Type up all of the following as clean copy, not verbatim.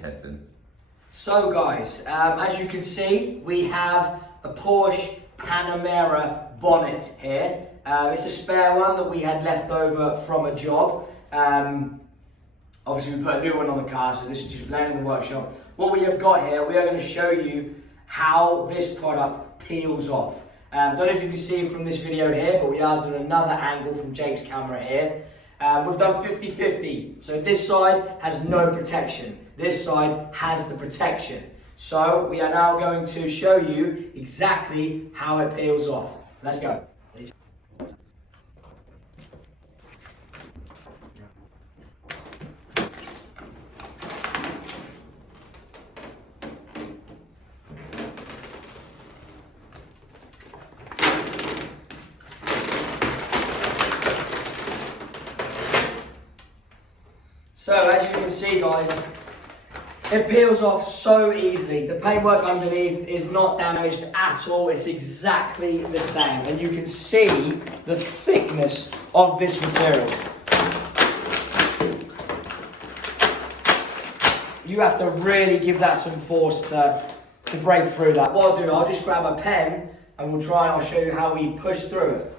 heads in. So guys, as you can see, we have a Porsche Panamera bonnet here. It's a spare one that we had left over from a job. Obviously we put a new one on the car, so this is just laying in the workshop. What we have got here, we are going to show you how this product peels off. Don't know if you can see from this video here, but we are doing another angle from Jake's camera here. We've done 50-50, so this side has no protection. This side has the protection. So we are now going to show you exactly how it peels off. Let's go. So as you can see guys, it peels off so easily. The paintwork underneath is not damaged at all. It's exactly the same. And you can see the thickness of this material. You have to really give that some force to break through that. What I'll do, I'll just grab a pen and we'll try and I'll show you how we push through it.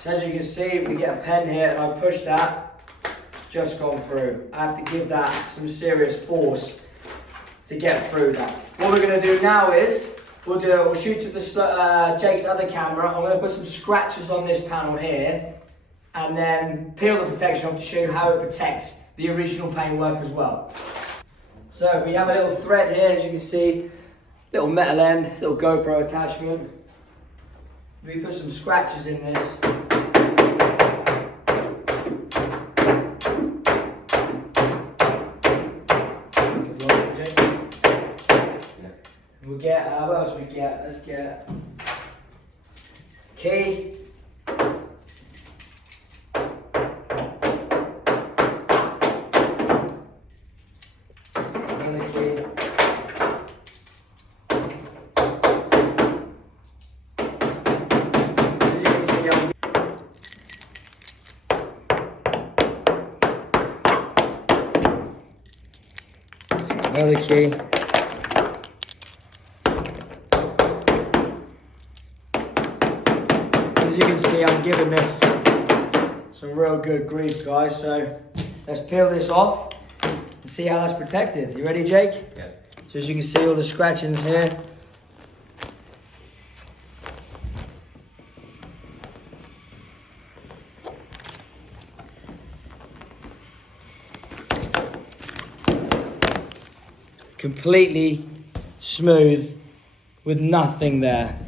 So as you can see, we get a pen here and I push that. Just gone through. I have to give that some serious force to get through that. What we're going to do now is we'll shoot to the Jake's other camera. I'm going to put some scratches on this panel here and then peel the protection off to show you how it protects the original paintwork as well. So we have a little thread here, as you can see, little metal end, little GoPro attachment. We put some scratches in this. We'll get, what else we get? Let's get key. Another key. As you can see, another key. As you can see, I'm giving this some real good grease, guys. So let's peel this off and see how that's protected. You ready, Jake? Yeah. So as you can see, all the scratchings here. Completely smooth with nothing there.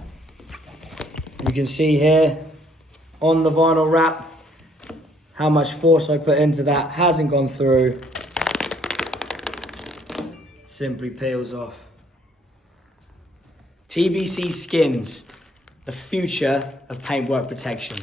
You can see here on the vinyl wrap how much force I put into that. Hasn't gone through. Simply peels off. TBC Skins, the future of paintwork protection.